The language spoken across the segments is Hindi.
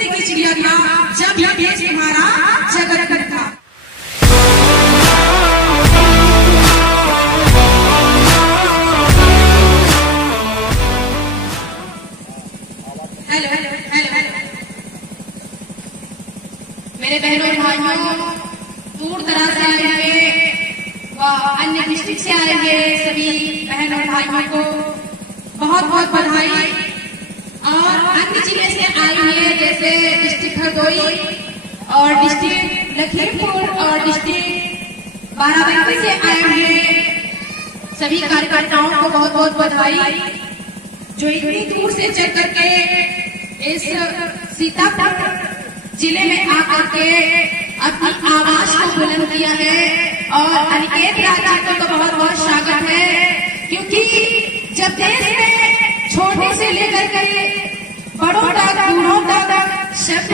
सोने की चिड़िया था जब यह देश तुम्हारा जगत था। हेलो हेलो हेलो मेरे बहनों भाइयों, दूर दराज से आए हुए व अन्य डिस्ट्रिक्ट से आए हुए सभी बहनों भाइयों को बहुत बहुत बधाई। और अन्य जिले से आए हुए जैसे डिस्ट्रिक्ट हरदोई और डिस्ट्रिक्ट लखीमपुर और डिस्ट्रिक्ट बाराबंकी से आए हुए सभी कार्यकर्ताओं को बहुत बहुत बधाई, जो इतनी दूर से चल करके इस सीतापुर जिले में आकर के अपनी आवाज को बुलंद किया है। और अनिकेत राजा को तो बहुत बहुत स्वागत है, क्योंकि जब देश में छोटे से लेकर के बड़ों तक बूढ़ों तक सब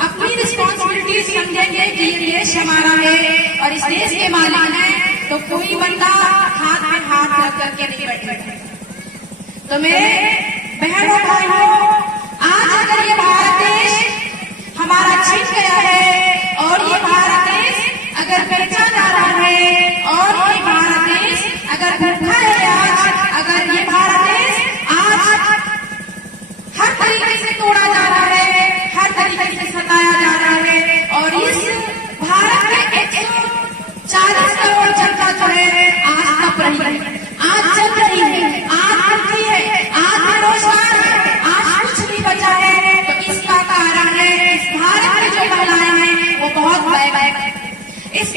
अपनी रिस्पॉन्सिबिलिटी समझेंगे कि ये देश हमारा है और इस देश के मालिक हैं, तो कोई बंदा हाथ में हाथ रख करके नहीं बैठेगा। तो मेरे बहनों भाइयों, आज अगर ये भारत देश हमारा छिप गया है और ये भारत देश अगर बेचा जा रहा है और ये भारत देश अगर भूखा है, आज अगर ये भारत देश आज हर तरीके से तोड़ा जा रहा है, हर तरीके से सताया जा रहा है, और इस भारत में 140 करोड़ जनता जो है आज तप रही है, आज जग रही है, आज भूखी है, आज बेरोजगार है, आज कुछ नहीं बचा है। तो इसका कारण है इस भारत में जो महिलाएं हैं वो बहुत बैक है। इस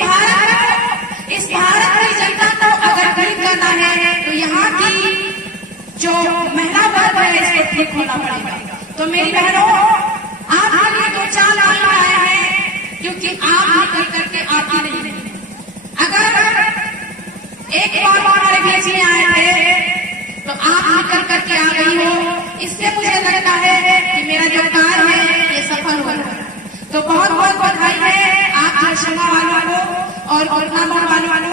भारत की जनता को अगर ठीक करना है तो यहाँ की जो महिला वर्ग है इसको ठीक होना पड़ेगा। तो मेरी बहनों, आपके लिए दो चार लाइन आए हैं, क्योंकि आप निकल करके आती नहीं। अगर एक बार हमारे बीच में आए थे तो आप निकल करके आ गई हो, इससे मुझे लगता है कि मेरा जो कार्य है ये सफल हुआ। तो बहुत बहुत बधाई है आप जलशंगा वालों को और गुरनाम वालों को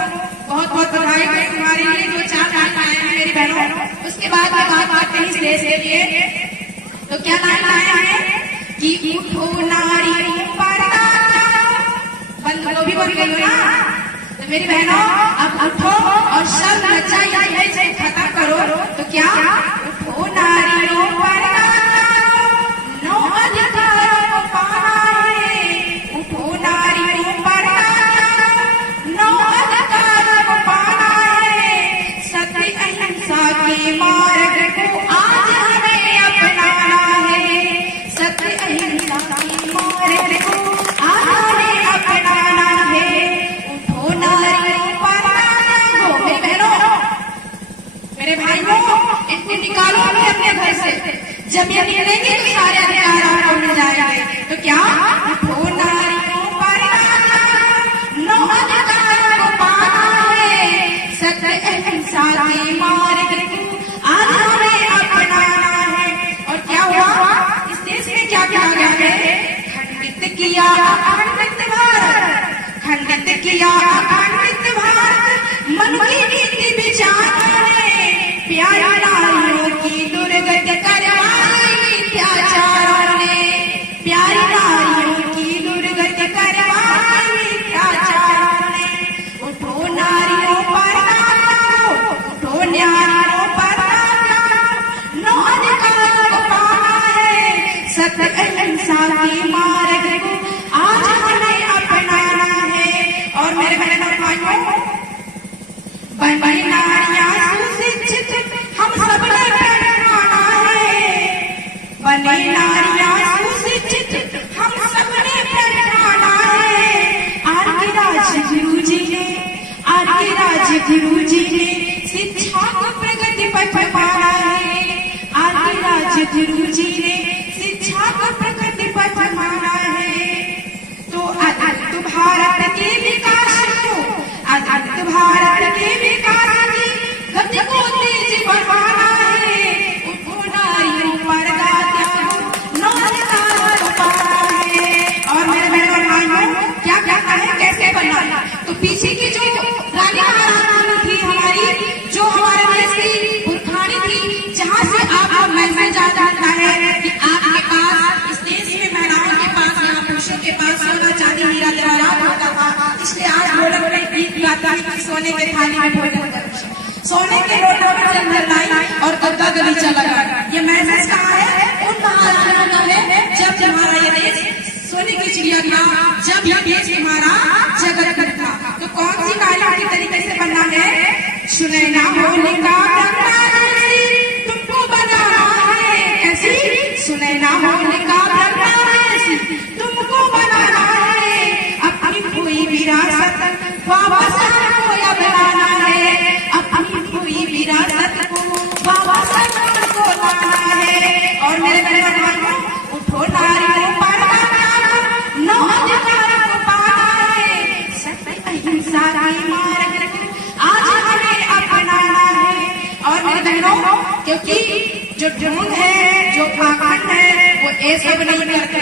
बहुत बहुत बधाई है। तुम्हारे लिए जो चार लाइन आए हैं मेरी बहनों, उसके बाद में बात करते हैं इस देश के लिए। तो क्या लाइन आया है कि उठो नारी पर्दा, बंद तो भी बन गई हो ना। तो मेरी बहनों, अब उठो और शर्म लज्जा ये खत्म करो। तो क्या उठो नारियों पर्दा, नो अधिकार को पाना है, उठो नारियों पर्दा, नो अधिकार को पाना है, सत्य अहिंसा के मार्ग को आज हमें अपनाना है, सत्य अहिंसा के मार्ग को आज हमें अपनाना है, उठो नारियों पर्दा। मेरी बहनों, मेरे भाइयों, इनको निकालो अपने घर से, जब ये निकलेंगे तो सारे अधिकार आपको मिल जाएंगे। तो क्या उठो नारियों पर्दा, नो अधिकार को पाना है, सत्य अहिंसा के मार्ग को आज हमें अपनाना है। और क्या हुआ इस देश में, क्या किया गया है? खंडित किया अखंडित भारत, खंडित किया अखंडित भारत, मन की नीति विचार ने प्यारी नारियों की दुर्गति करवाई अत्याचारों ने, प्यारी नारियों की दुर्गति करवाई अत्याचारों ने। उठो नारियों पर्दा, उठो नारियों पर्दा, नो अधिकार को पाना है, सत्य अहिंसा के मार्ग को आज हमें अपनाना है। और मेरे बहनों भाइयों, बनी नारियां सुशिक्षित हम सबने पहचाना है, बनी नारियां सुशिक्षित हम सबने पहचाना है। आर के राजगुरु जी ने, आर के राजगुरु जी ने शिक्षा को प्रगति पथ माना है, आर के राजगुरु जी ने शिक्षा को प्रगति पथ माना है। तो अद्भुत भारत के विकास को, अद्भुत भारत के विकास की गति को तेज बढ़ाना है, उठो नारियों पर्दा त्यागो, नो अधिकार को पाना है। और मेरे बहनों भाइयों, क्या कहता है कैसे बनना? तो पीछे की जो रानी महारानी थी हमारी, जो हमारे देश की पुरखानी थी, जहाँ से आप मैसेज आ जाता है कि सोने के लोटों में चंदन लाई और गद्दा गलीचा लगा। ये मैसेज कहाँ है? उन महाराजाओं का है जब तुम्हारा ये देश सोने की चिड़िया था, जब ये देश तुम्हारा जगत था। तो कौन सी कहानी के तरीके से बनना है? सुनैना होलिका तुमको बनाना है ऐसी, सुनैना होलिका तुमको बनाना है, अपनी कोई विरासत वापस हमको अब लाना है, अपनी कोई विरासत को वापस हमको लाना है। और मेरे बहनों भाइयों, उठो नारियों पर्दा नौ अधिकार को पाना है, सत्य अहिंसा की मार्ग आज हमें अपनाना है। और मेरे बहनों, क्योंकि जो ढूंढ है, जो पाखंड है, वो ये सब नहीं करते।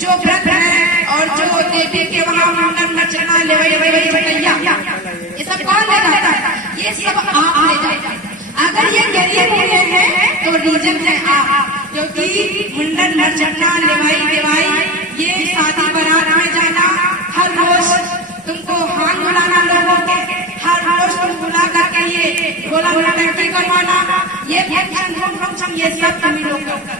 जो व्रत है और जो देवी के वहाँ मुंडन नचना लेवई चटैया, ये सब कौन ले जाता है? ये सब आप ले जाता है। अगर ये गरीब हुए हैं तो रीजन है आप, क्योंकि मुंडन नचना लेवाई देवाई, ये शादी बारात में जाना, हर रोज तुमको हाथ बुलाना लोगों के, हर रोज तुम बुला करके ये ढोला नौटंकी करवाना, ये फंक्शन ये सब तुम लोग करते।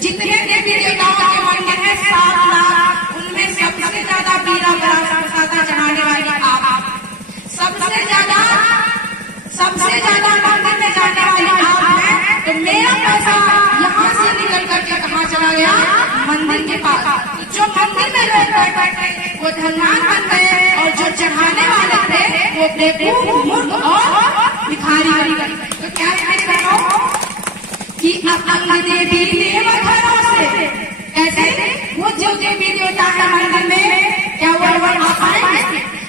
जितने देवी देवताओं के मंदिर है 7 लाख, उनमें सबसे ज्यादा बीरा प्रसाद चढ़ाने वाली आप, सबसे ज्यादा मंदिर में जाने वाली आप हैं। तो मेरा पैसा यहाँ से निकल करके कहाँ चला गया? मंदिर के पास। जो मंदिर में लोग बैठे वो धनवान बन गए, और जो चढ़ाने वाले थे वो बेवकूफ मूर्ख और भिखारी बन गए। तो क्या है मेरे बहनों कि अपंग देवी देवघरों से कैसे वो जो देवी देवता है मंदिर में, क्या वो आ पाएंगे?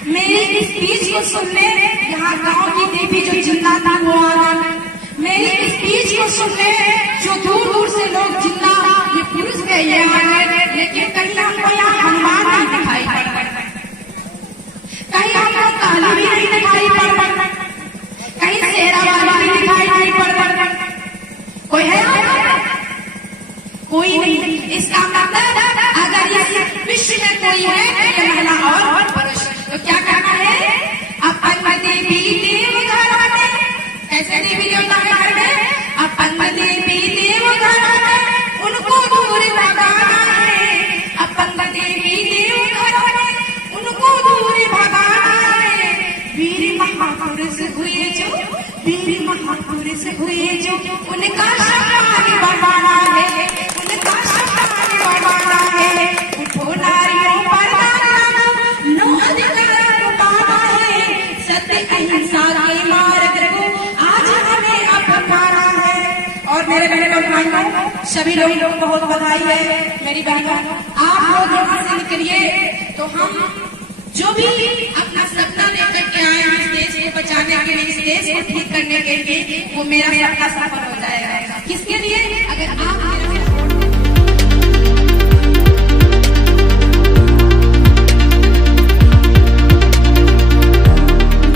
मेरी स्पीच को सुनने यहाँ गांव की देवी जो जिंदा था वो आ गई। मेरी स्पीच को सुनने जो दूर दूर से लोग जिंदा ये पुरुष गए ये आ गए, लेकिन कहीं हमको यहाँ हनुमान नहीं दिखाई पड़ रहे, कहीं हमको काली भी नहीं दिखाई पड़ रही, कहीं शेरा वाला भी दिखाई नहीं पड़ रहा। कोई है? कोई नहीं। इसका मतलब अगर इस विश्व में कोई है तो महिला और पुरुष। तो क्या करना है? अपन देवी देवघर में, ऐसे देवी देवता है घर में, अपन देवी देवघर में उनको दूर भगाना है, अपन देवी देवघर में उनको दूर भगाना है। वीर महापुरुष हुए जो, वीर महापुरुष हुए जो, उनका सम्मान बढ़ाना है, उनका सम्मान बढ़ाना है। उठो नारियों पर्दा नौ अधिकार को पाना है, सत्य अहिंसा के मार्ग को आज हमें अपनाना है। और मेरे बहनों भाइयों, सभी लोगों को बहुत बधाई है। मेरी बहनों, आप लोग यहाँ से निकलिए तो हम जो भी अपना सपना लेकर के आए इस देश को बचाने के लिए, इस देश को ठीक करने के लिए, वो मेरा सपना सफल हो जाएगा। किसके लिए? अगर आप